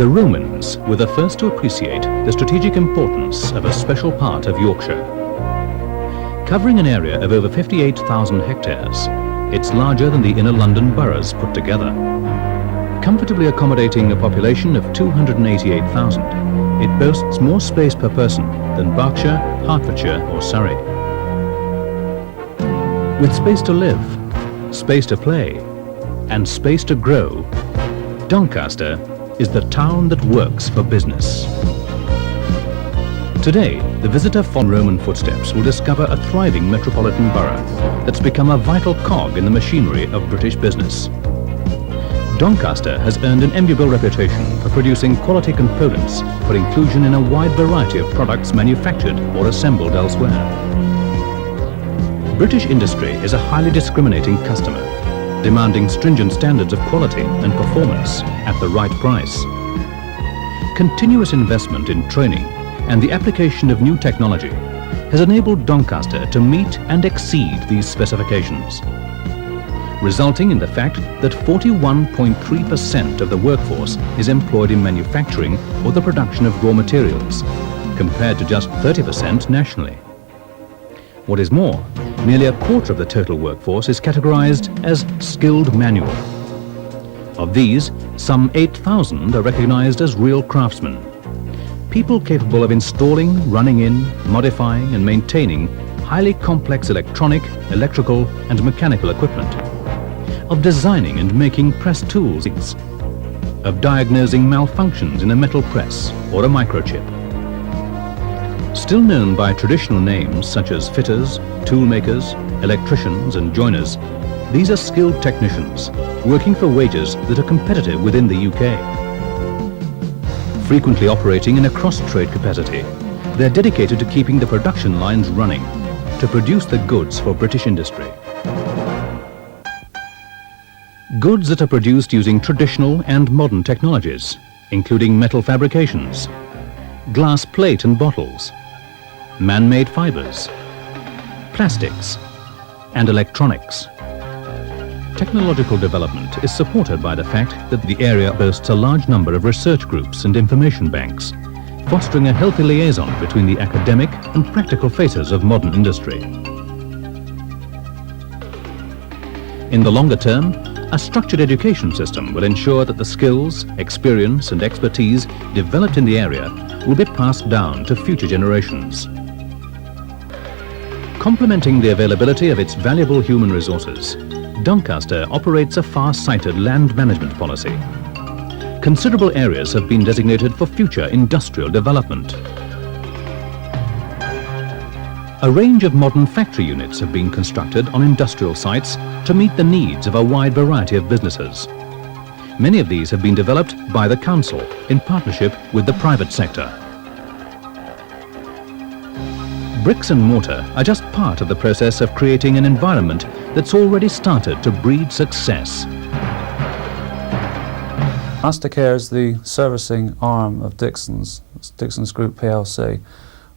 The Romans were the first to appreciate the strategic importance of a special part of Yorkshire. Covering an area of over 58,000 hectares, it's larger than the inner London boroughs put together. Comfortably accommodating a population of 288,000, it boasts more space per person than Berkshire, Hertfordshire or Surrey. With space to live, space to play and space to grow, Doncaster is the town that works for business. Today, the visitor from Roman footsteps will discover a thriving metropolitan borough that's become a vital cog in the machinery of British business. Doncaster has earned an enviable reputation for producing quality components for inclusion in a wide variety of products manufactured or assembled elsewhere. British industry is a highly discriminating customer, demanding stringent standards of quality and performance at the right price. Continuous investment in training and the application of new technology has enabled Doncaster to meet and exceed these specifications, resulting in the fact that 41.3% of the workforce is employed in manufacturing or the production of raw materials, compared to just 30% nationally. What is more, nearly a quarter of the total workforce is categorized as skilled manual. Of these, some 8,000 are recognized as real craftsmen, people capable of installing, running in, modifying and maintaining highly complex electronic, electrical and mechanical equipment, of designing and making press tools, of diagnosing malfunctions in a metal press or a microchip. Still known by traditional names such as fitters, toolmakers, electricians and joiners, these are skilled technicians working for wages that are competitive within the UK. Frequently operating in a cross-trade capacity, they're dedicated to keeping the production lines running to produce the goods for British industry. Goods that are produced using traditional and modern technologies, including metal fabrications, glass plate and bottles, man-made fibers, plastics, and electronics. Technological development is supported by the fact that the area boasts a large number of research groups and information banks, fostering a healthy liaison between the academic and practical faces of modern industry. In the longer term, a structured education system will ensure that the skills, experience and expertise developed in the area will be passed down to future generations. Complementing the availability of its valuable human resources, Doncaster operates a far-sighted land management policy. Considerable areas have been designated for future industrial development. A range of modern factory units have been constructed on industrial sites to meet the needs of a wide variety of businesses. Many of these have been developed by the Council in partnership with the private sector. Bricks and mortar are just part of the process of creating an environment that's already started to breed success. Mastercare is the servicing arm of Dixons Group plc,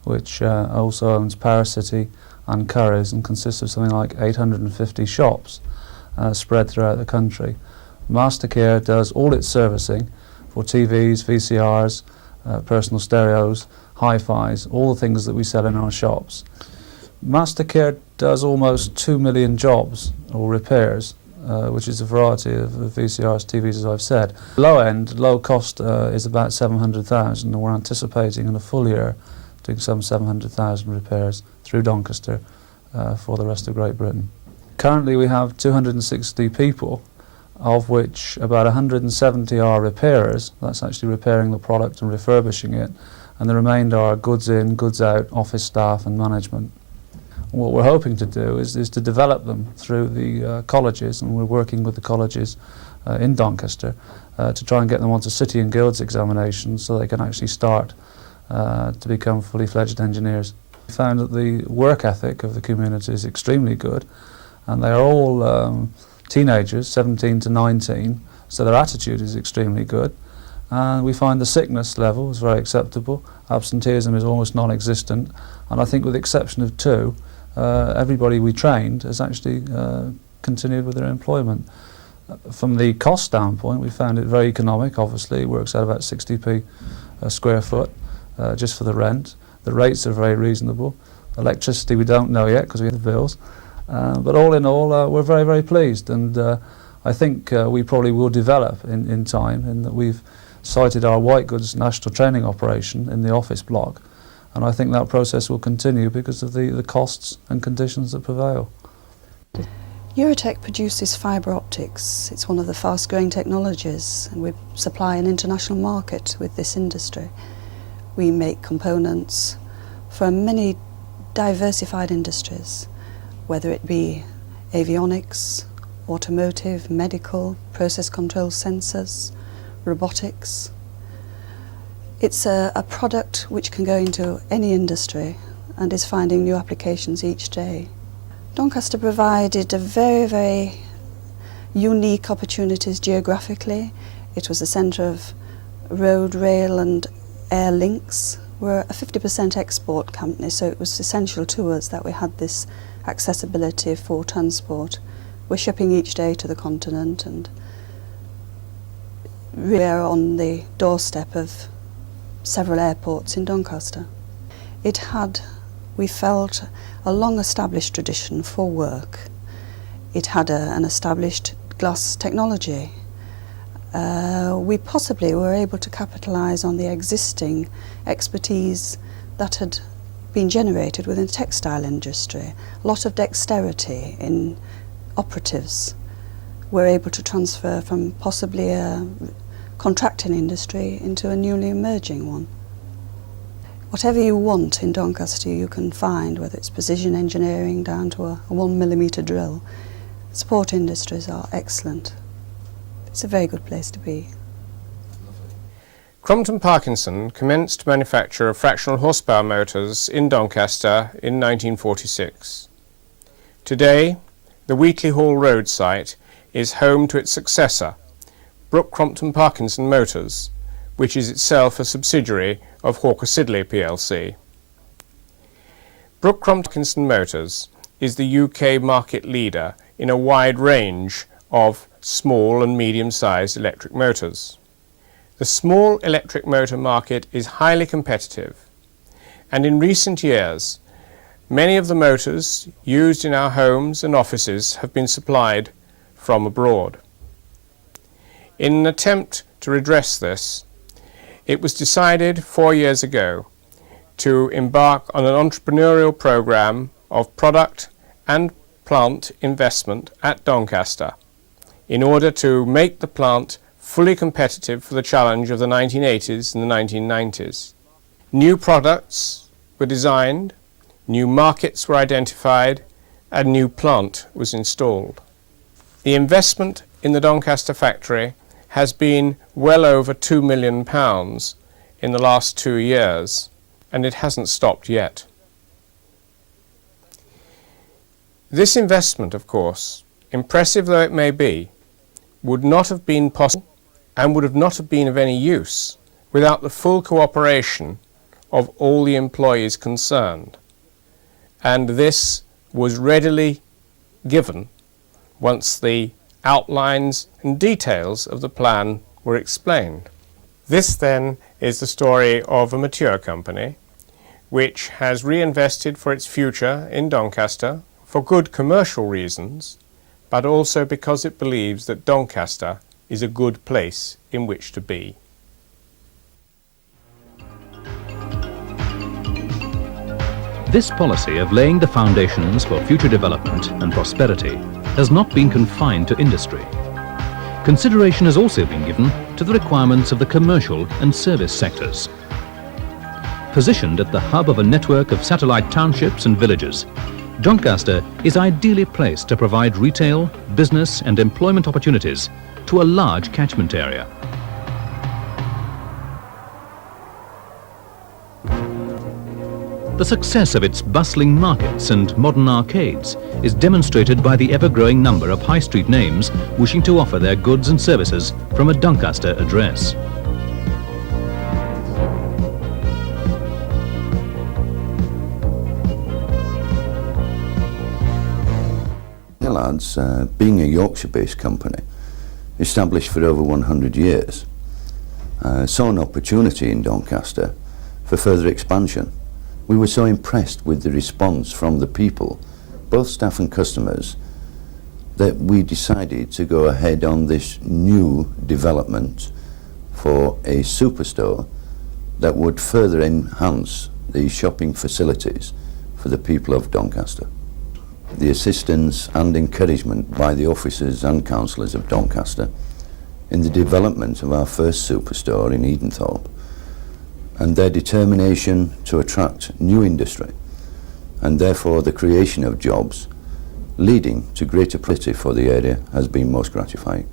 which also owns Power City and Currys and consists of something like 850 shops spread throughout the country. Mastercare does all its servicing for TVs, VCRs, personal stereos, hi-fis, all the things that we sell in our shops. Mastercare does almost 2 million jobs or repairs, which is a variety of VCRs, TVs, as I've said. Low end, low cost is about 700,000, and we're anticipating in a full year doing some 700,000 repairs through Doncaster for the rest of Great Britain. Currently we have 260 people, of which about 170 are repairers. That's actually repairing the product and refurbishing it, and the remainder are goods in, goods out, office staff and management. What we're hoping to do is to develop them through the colleges, and we're working with the colleges in Doncaster to try and get them onto City and Guilds examinations so they can actually start to become fully fledged engineers. We found that the work ethic of the community is extremely good, and they are all teenagers, 17 to 19, so their attitude is extremely good. And we find the sickness level is very acceptable, absenteeism is almost non-existent, and I think with the exception of 2, everybody we trained has actually continued with their employment. From the cost standpoint, we found it very economic. Obviously, it works out about 60p a square foot just for the rent. The rates are very reasonable. Electricity we don't know yet because we have the bills. But all in all, we're very, very pleased, and I think we probably will develop in time, in that we've sited our white goods national training operation in the office block, and I think that process will continue because of the costs and conditions that prevail. Eurotech produces fibre optics. It's one of the fast-growing technologies, and we supply an international market with this industry. We make components for many diversified industries, whether it be avionics, automotive, medical, process control sensors, robotics. It's a product which can go into any industry and is finding new applications each day. Doncaster provided a very, very unique opportunities geographically. It was a centre of road, rail and air links. We're a 50% export company, so it was essential to us that we had this accessibility for transport. We're shipping each day to the continent, and we're on the doorstep of several airports in Doncaster. It had, we felt, a long-established tradition for work. It had an established glass technology. We possibly were able to capitalise on the existing expertise that had been generated within the textile industry. A lot of dexterity in operatives were able to transfer from possibly a contracting industry into a newly emerging one. Whatever you want in Doncaster you can find, whether it's precision engineering down to a 1mm drill. Support industries are excellent. It's a very good place to be. Crompton Parkinson commenced manufacture of fractional horsepower motors in Doncaster in 1946. Today, the Wheatley Hall Road site is home to its successor, Brooke Crompton Parkinson Motors, which is itself a subsidiary of Hawker Siddeley plc. Brooke Crompton Parkinson Motors is the UK market leader in a wide range of small and medium-sized electric motors. The small electric motor market is highly competitive, and in recent years many of the motors used in our homes and offices have been supplied from abroad. In an attempt to redress this, it was decided 4 years ago to embark on an entrepreneurial programme of product and plant investment at Doncaster in order to make the plant fully competitive for the challenge of the 1980s and the 1990s. New products were designed, new markets were identified, and new plant was installed. The investment in the Doncaster factory has been well over £2 million in the last 2 years, and it hasn't stopped yet. This investment, of course, impressive though it may be, would not have been possible and would have not have been of any use without the full cooperation of all the employees concerned. And this was readily given once the outlines and details of the plan were explained. This then is the story of a mature company which has reinvested for its future in Doncaster for good commercial reasons, but also because it believes that Doncaster is a good place in which to be. This policy of laying the foundations for future development and prosperity has not been confined to industry. Consideration has also been given to the requirements of the commercial and service sectors. Positioned at the hub of a network of satellite townships and villages, Doncaster is ideally placed to provide retail, business and employment opportunities to a large catchment area. The success of its bustling markets and modern arcades is demonstrated by the ever-growing number of high street names wishing to offer their goods and services from a Doncaster address. Lads, being a Yorkshire-based company, established for over 100 years, saw an opportunity in Doncaster for further expansion. We were so impressed with the response from the people, both staff and customers, that we decided to go ahead on this new development for a superstore that would further enhance the shopping facilities for the people of Doncaster. The assistance and encouragement by the officers and councillors of Doncaster in the development of our first superstore in Edenthorpe, and their determination to attract new industry and therefore the creation of jobs leading to greater prosperity for the area has been most gratifying.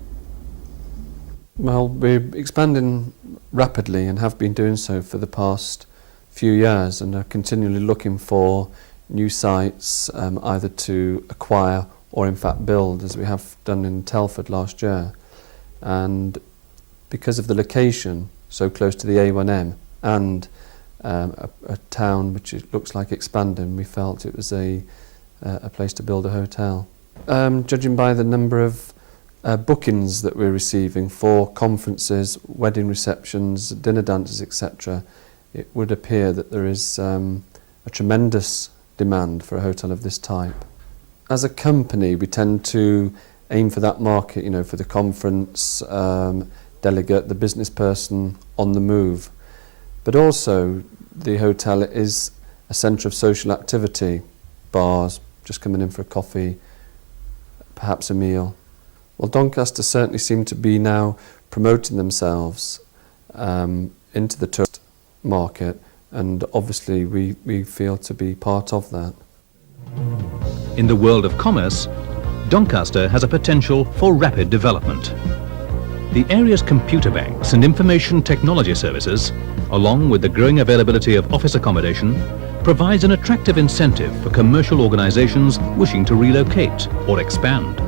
Well, we're expanding rapidly and have been doing so for the past few years, and are continually looking for new sites either to acquire or in fact build, as we have done in Telford last year. And because of the location so close to the A1M and a town which it looks like expanding, we felt it was a place to build a hotel. Judging by the number of bookings that we're receiving for conferences, wedding receptions, dinner dances, etc., it would appear that there is a tremendous demand for a hotel of this type. As a company, we tend to aim for that market, for the conference delegate, the business person on the move. But also, the hotel is a centre of social activity, bars, just coming in for a coffee, perhaps a meal. Well, Doncaster certainly seem to be now promoting themselves into the tourist market, and obviously we feel to be part of that. In the world of commerce, Doncaster has a potential for rapid development. The area's computer banks and information technology services, along with the growing availability of office accommodation, provides an attractive incentive for commercial organisations wishing to relocate or expand.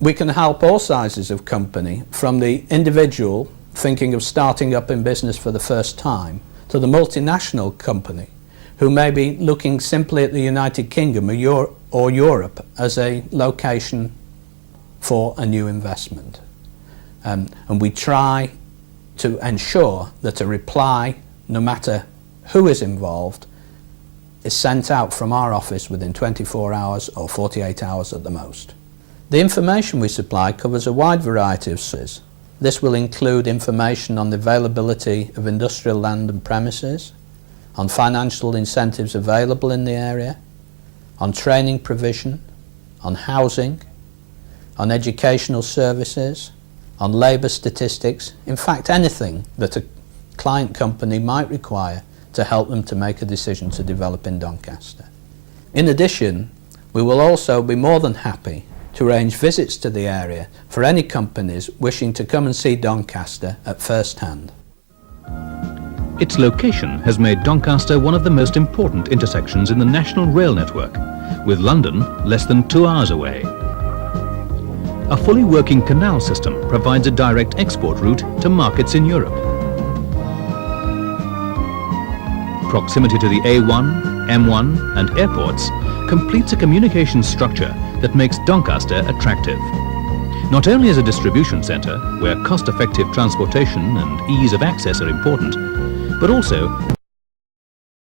We can help all sizes of company, from the individual thinking of starting up in business for the first time to the multinational company who may be looking simply at the United Kingdom or Europe as a location for a new investment. And we try to ensure that a reply, no matter who is involved, is sent out from our office within 24 hours or 48 hours at the most. The information we supply covers a wide variety of sources. This will include information on the availability of industrial land and premises, on financial incentives available in the area, on training provision, on housing, on educational services, on labour statistics, in fact anything that a client company might require to help them to make a decision to develop in Doncaster. In addition, we will also be more than happy to arrange visits to the area for any companies wishing to come and see Doncaster at first hand. Its location has made Doncaster one of the most important intersections in the national rail network, with London less than 2 hours away. A fully working canal system provides a direct export route to markets in Europe. Proximity to the A1, M1 and airports completes a communications structure that makes Doncaster attractive. Not only as a distribution centre, where cost-effective transportation and ease of access are important, but also